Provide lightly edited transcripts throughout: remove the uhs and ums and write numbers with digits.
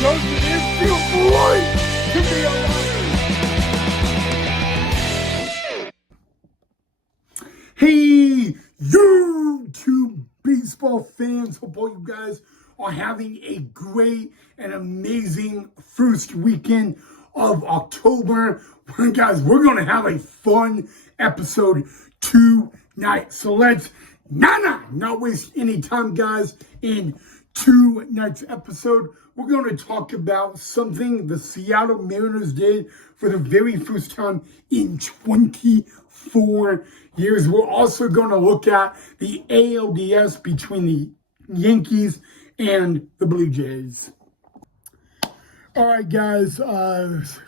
Doesn't it feel great to be alive? Hey, YouTube baseball fans. Hope all you guys are having a great and amazing first weekend of October. Guys, we're going to have a fun episode tonight. So let's not waste any time, guys. In tonight's episode, we're going to talk about something the Seattle Mariners did for the very first time in 24 years. We're also going to look at the ALDS between the Yankees and the Blue Jays. All right, guys,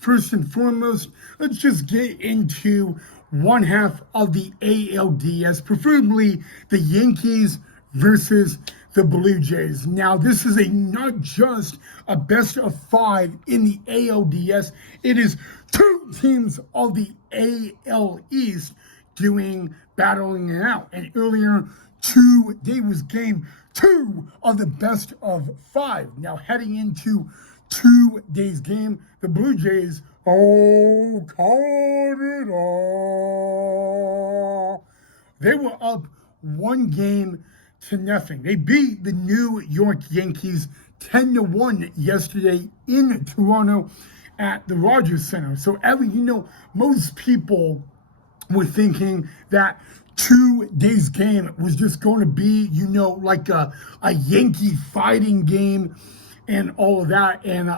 first and foremost, let's just get into one half of the ALDS, preferably the Yankees versus the Blue Jays. Now, this is not just a best of 5 in the ALDS. It is 2 teams of the AL East battling it out. And earlier today was game 2 of the best of 5. Now, heading into today's game, the Blue Jays caught it all. They were up 1-0. They beat the New York Yankees 10-1 yesterday in Toronto at the Rogers Center. So, most people were thinking that today's game was just going to be, like a Yankee fighting game and all of that. And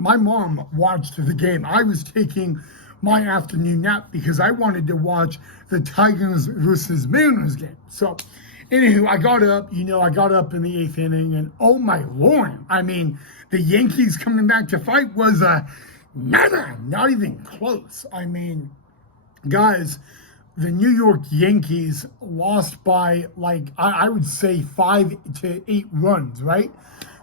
my mom watched the game. I was taking my afternoon nap because I wanted to watch the Tigers versus Mariners game. So, anywho, I got up in the 8th inning, and oh my Lord, the Yankees coming back to fight was not even close. Guys, the New York Yankees lost by I would say 5 to 8 runs, right?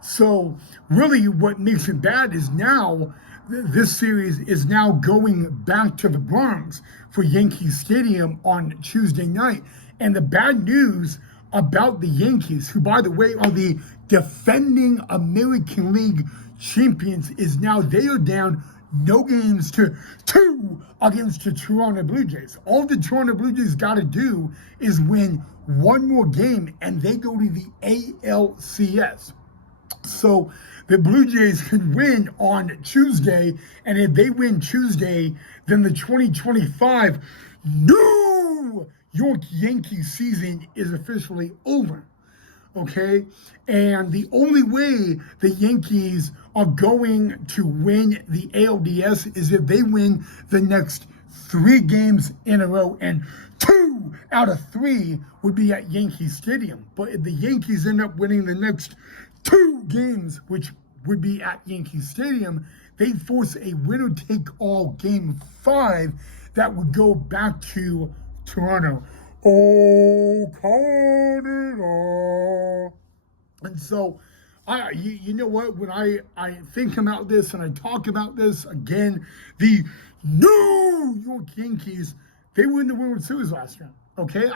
So really what makes it bad is now this series is now going back to the Bronx for Yankee Stadium on Tuesday night. And the bad news about the Yankees, who, by the way, are the defending American League champions, is now they are down no games to 2 against the Toronto Blue Jays. All the Toronto Blue Jays got to do is win one more game, and they go to the ALCS. So the Blue Jays could win on Tuesday, and if they win Tuesday, then the 2025 New York Yankees season is officially over, okay? And the only way the Yankees are going to win the ALDS is if they win the next 3 games in a row, and 2 out of 3 would be at Yankee Stadium. But if the Yankees end up winning the next 2 games, which would be at Yankee Stadium, they force a winner-take-all game 5 that would go back to Toronto. Oh, caught it all. And so, you know what? When I think about this and I talk about this again, the New York Yankees, they won the World Series last year. Okay,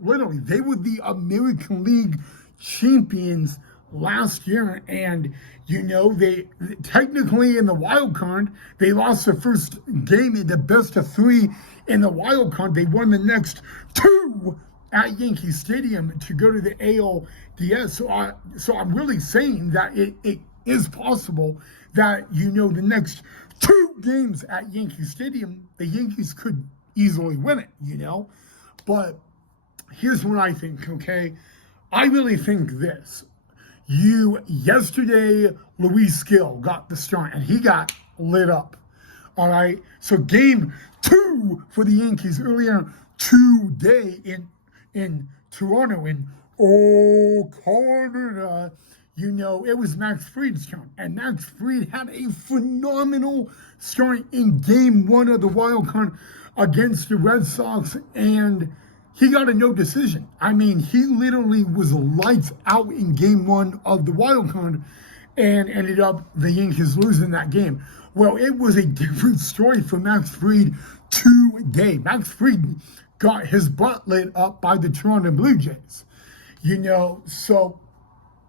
literally, they were the American League champions last year, and they technically in the wild card, they lost the first game in the best of 3 in the wild card. They won the next 2 at Yankee Stadium to go to the ALDS. So I'm really saying that it is possible that the next 2 games at Yankee Stadium, the Yankees could easily win it. But here's what I think. Okay, I really think this. Yesterday, Luis Gill got the start, and he got lit up. All right. So game 2 for the Yankees earlier today in Toronto, and Canada, it was Max Fried's turn, and Max Fried had a phenomenal start in game 1 of the wild card against the Red Sox, and he got a no decision. He literally was lights out in game 1 of the wild card and ended up the Yankees losing that game. Well, it was a different story for Max Fried today. Max Fried got his butt lit up by the Toronto Blue Jays. So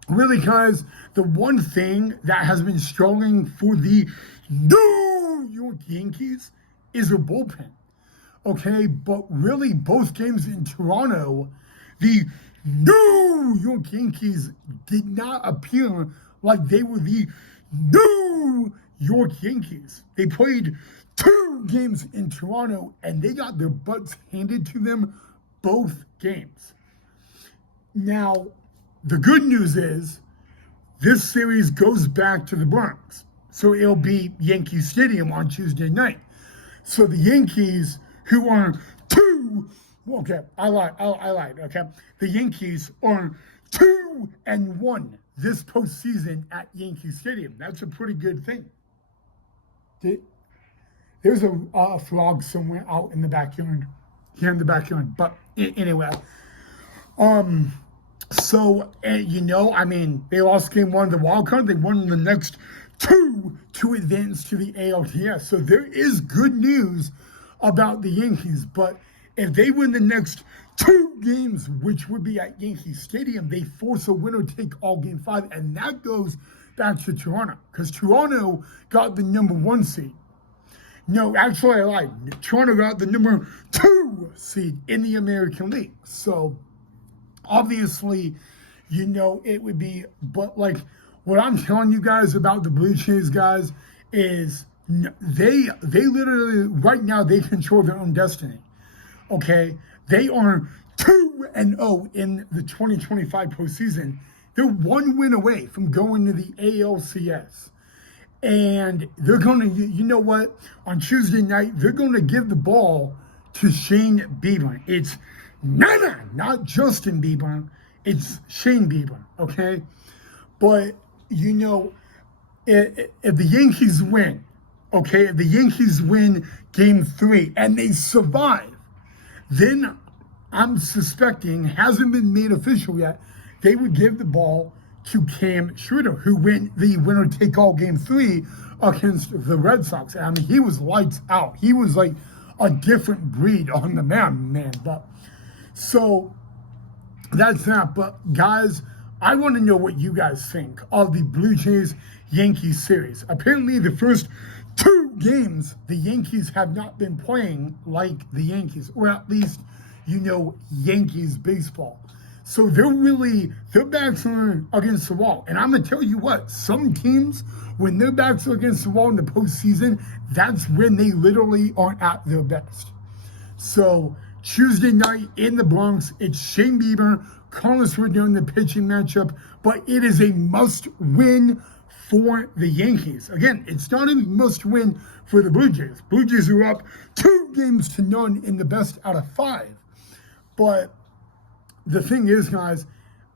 really, guys, the one thing that has been struggling for the New York Yankees is a bullpen. Okay, but really, both games in Toronto, the New York Yankees did not appear like they were the New York Yankees. They played 2 games in Toronto and they got their butts handed to them both games. Now, the good news is this series goes back to the Bronx. So it'll be Yankee Stadium on Tuesday night. So the Yankees, who are I lied, okay? The Yankees are 2-1 this postseason at Yankee Stadium. That's a pretty good thing. There's a frog somewhere out in the backyard, here in the backyard. But anyway, so, they lost game 1 of the wild card. They won the next 2 to advance to the ALDS. So there is good news about the Yankees. But if they win the next 2 games, which would be at Yankee Stadium, they force a winner-take-all game 5. And that goes back to Toronto, because Toronto got the number 1 seed. No, actually, I lied. Toronto got the number 2 seed in the American League. So obviously, it would be, but like what I'm telling you guys about the Blue Jays, guys, is they literally right now they control their own destiny. Okay, they are 2-0 in the 2025 postseason. They're 1 win away from going to the ALCS. And they're going to, you know what, on Tuesday night, they're going to give the ball to Shane Bieber. It's not Justin Bieber, it's Shane Bieber, okay? But, if the Yankees win, okay, if the Yankees win game 3 and they survive, then I'm suspecting, hasn't been made official yet, they would give the ball to Cam Schroeder, who win the winner-take-all game 3 against the Red Sox. I mean, he was lights out. He was like a different breed on the man. But so that's that. But guys, I want to know what you guys think of the Blue Jays Yankees series. Apparently, the first 2 games, the Yankees have not been playing like the Yankees, or at least, Yankees baseball. So their backs are against the wall. And I'm going to tell you what, some teams, when their backs are against the wall in the postseason, that's when they literally are at their best. So Tuesday night in the Bronx, it's Shane Bieber, Carlos Rodon in the pitching matchup, but it is a must-win for the Yankees. Again, it's not a must-win for the Blue Jays. Blue Jays are up 2-0 in the best out of 5. But the thing is, guys,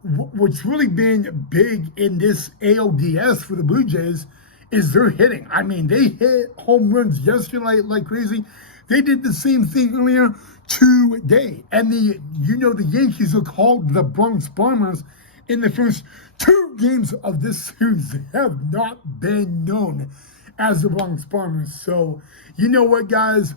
what's really been big in this ALDS for the Blue Jays is their hitting. I mean, they hit home runs yesterday like crazy. They did the same thing earlier today. And the Yankees are called the Bronx Bombers. In the first 2 games of this series, they have not been known as the Bronx Bombers. So, you know what, guys?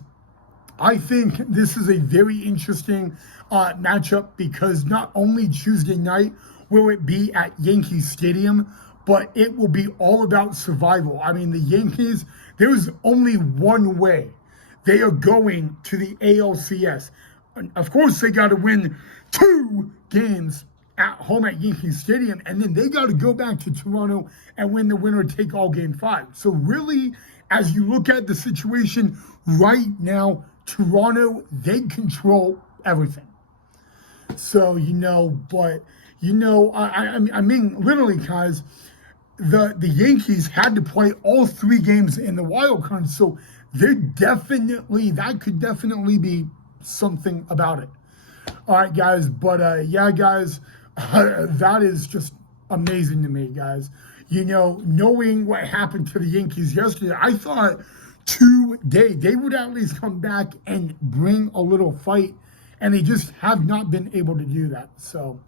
I think this is a very interesting matchup, because not only Tuesday night will it be at Yankee Stadium, but it will be all about survival. I mean, the Yankees, there's only one way. They are going to the ALCS. Of course, they got to win 2 games at home at Yankee Stadium, and then they got to go back to Toronto and win the winner-take-all game 5. So really, as you look at the situation right now, Toronto, they control everything. So, I mean, literally, guys, the Yankees had to play all 3 games in the wild card. So that could definitely be something about it. All right, guys. But guys, that is just amazing to me, guys. Knowing what happened to the Yankees yesterday, I thought today they would at least come back and bring a little fight, and they just have not been able to do that. So,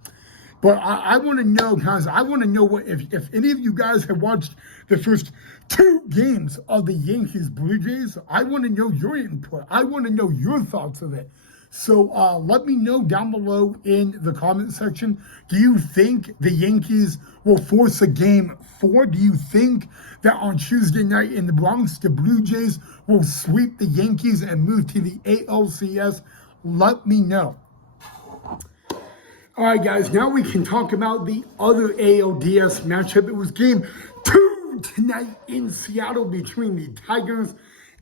but I want to know, guys, what if any of you guys have watched the first 2 games of the Yankees Blue Jays. I want to know your input. I want to know your thoughts of it. So let me know down below in the comment section. Do you think the Yankees will force a game 4? Do you think that on Tuesday night in the Bronx, the Blue Jays will sweep the Yankees and move to the ALCS? Let me know. All right, guys, now we can talk about the other ALDS matchup. It was game 2 tonight in Seattle between the Tigers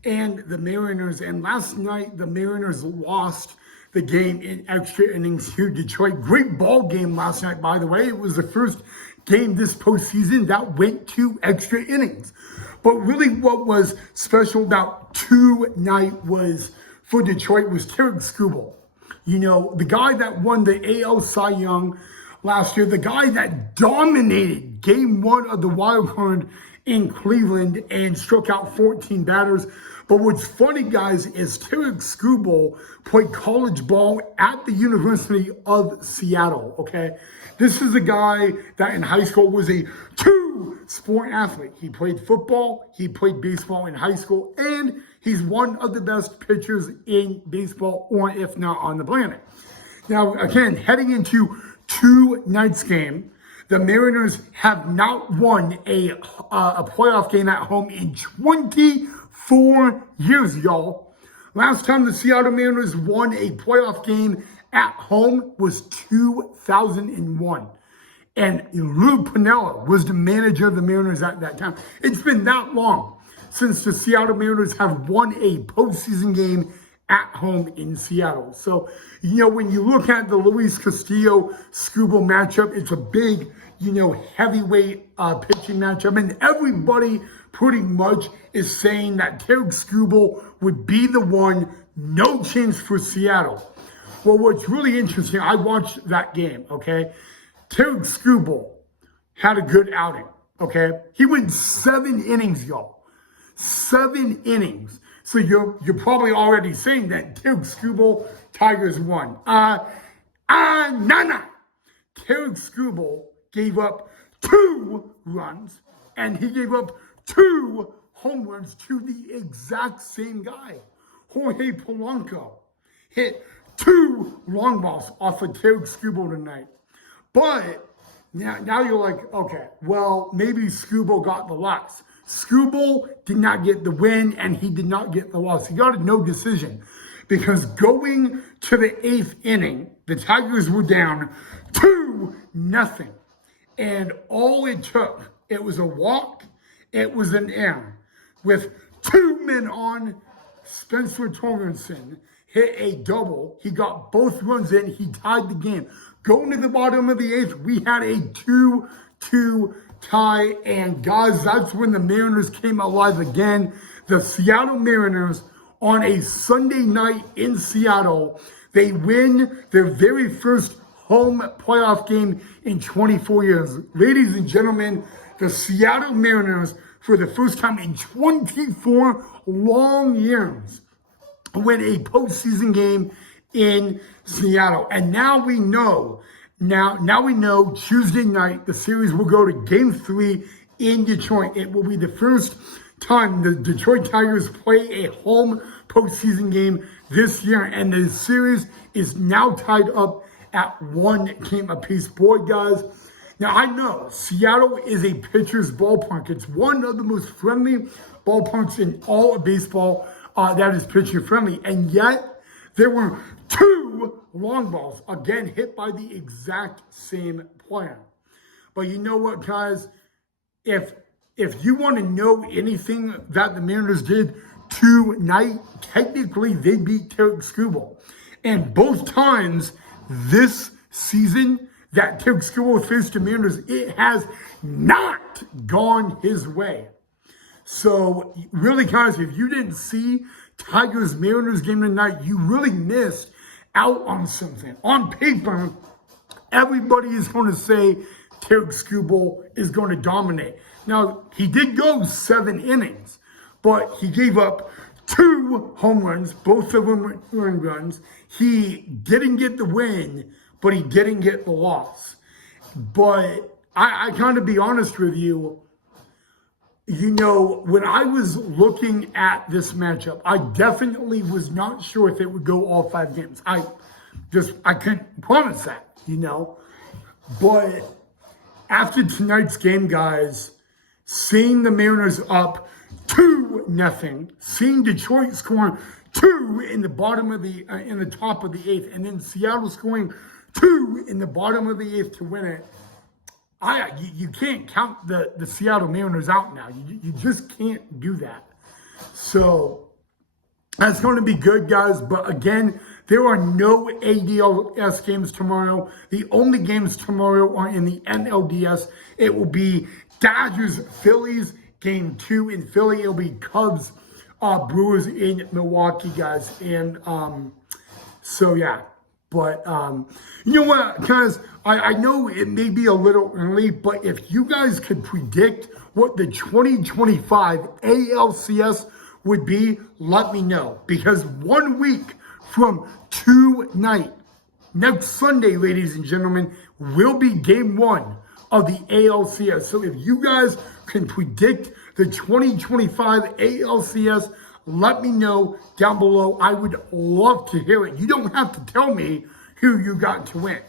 and the Mariners. And last night, the Mariners lost the game in extra innings to Detroit. Great ball game last night, by the way. It was the first game this postseason that went to extra innings. But really what was special about tonight was, for Detroit, was Tarik Skubal. You know, the guy that won the AL Cy Young last year, the guy that dominated game 1 of the wild card in Cleveland and struck out 14 batters. But what's funny, guys, is Tarik Skubal played college ball at the University of Seattle, okay? This is a guy that in high school was a 2-sport athlete. He played football, he played baseball in high school, and he's one of the best pitchers in baseball, or if not on the planet. Now, again, heading into tonight's game, the Mariners have not won a playoff game at home in 24 years, y'all. Last time the Seattle Mariners won a playoff game at home was 2001. And Lou Piniella was the manager of the Mariners at that time. It's been that long since the Seattle Mariners have won a postseason game at home in Seattle. So, you know, when you look at the Luis Castillo-Skubal matchup, it's a big, you know, heavyweight pitching matchup. And everybody pretty much is saying that Tarik Skubal would be the one, no chance for Seattle. Well, what's really interesting, I watched that game, okay? Tarik Skubal had a good outing, okay? He went 7 innings, y'all. 7 innings. So you're probably already saying that Tarik Skubal, Tigers won. Nah. Tarik Skubal gave up 2 runs, and he gave up 2 home runs to the exact same guy. Jorge Polanco hit 2 long balls off of Tarik Skubal tonight. But now you're like, okay, well, maybe Skubal got the loss. Skubal did not get the win, and he did not get the loss. He got a no decision because going to the 8th inning, the Tigers were down 2-0. And all it took, it was a walk, it was an error. With 2 men on, Spencer Torgerson hit a double. He got both runs in. He tied the game. Going to the bottom of the 8th, we had a 2-2 tie. And guys, that's when the Mariners came alive again. The Seattle Mariners, on a Sunday night in Seattle, they win their very first home playoff game in 24 years. Ladies and gentlemen, the Seattle Mariners, for the first time in 24 long years, win a postseason game in Seattle. And now we know Tuesday night, the series will go to game 3 in Detroit. It will be the first time the Detroit Tigers play a home postseason game this year. And the series is now tied up at 1 game apiece. Boy, guys, now I know Seattle is a pitcher's ballpark. It's one of the most friendly ballparks in all of baseball that is pitcher friendly. And yet there were 2 long balls, again, hit by the exact same player. But you know what, guys? If you want to know anything that the Mariners did tonight, technically they beat Tarik Skubal. And both times this season that Tarik Skubal faced the Mariners, it has not gone his way. So really, guys, if you didn't see Tigers-Mariners game tonight, you really missed out on something. On paper, everybody is going to say Tarik Skubal is going to dominate. Now, he did go 7 innings, but he gave up 2 home runs, both of them earned runs. He didn't get the win, but he didn't get the loss. But I kind of be honest with you, when I was looking at this matchup, I definitely was not sure if it would go all 5 games. I couldn't promise that. But after tonight's game, guys, seeing the Mariners up 2-0, seeing Detroit scoring 2 in the top of the 8th, and then Seattle scoring 2 in the bottom of the 8th to win it. You can't count the Seattle Mariners out now. You just can't do that. So that's going to be good, guys. But again, there are no ALDS games tomorrow. The only games tomorrow are in the NLDS. It will be Dodgers-Phillies, game 2 in Philly. It'll be Cubs-Brewers in Milwaukee, guys. And so, yeah. But you know what, guys? I know it may be a little early, but if you guys could predict what the 2025 ALCS would be, let me know. Because 1 week from tonight, next Sunday, ladies and gentlemen, will be game 1 of the ALCS. So if you guys can predict the 2025 ALCS, let me know down below. I would love to hear it. You don't have to tell me who you got to win,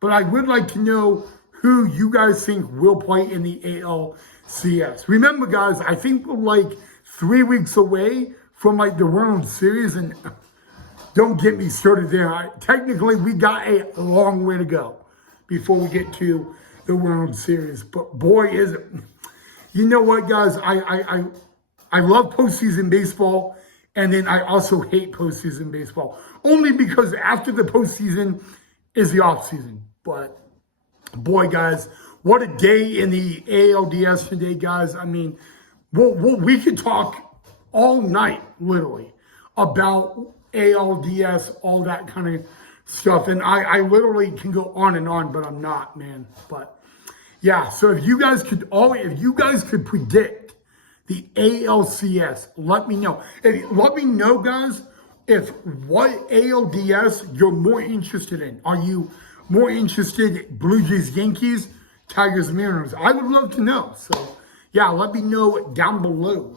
but I would like to know who you guys think will play in the ALCS. Remember, guys, I think we're like 3 weeks away from like the World Series, and don't get me started there. Technically, we got a long way to go before we get to the World Series. But boy, is it! You know what, guys? I love postseason baseball, and then I also hate postseason baseball. Only because after the postseason is the offseason. But boy, guys, what a day in the ALDS today, guys. I mean, we could talk all night, literally, about ALDS, all that kind of stuff. And I literally can go on and on, but I'm not, man. But yeah, so if you guys could predict the ALCS, let me know. Let me know, guys, if what ALDS you're more interested in. Are you more interested in Blue Jays, Yankees, Tigers, Mariners? I would love to know. So, yeah, let me know down below.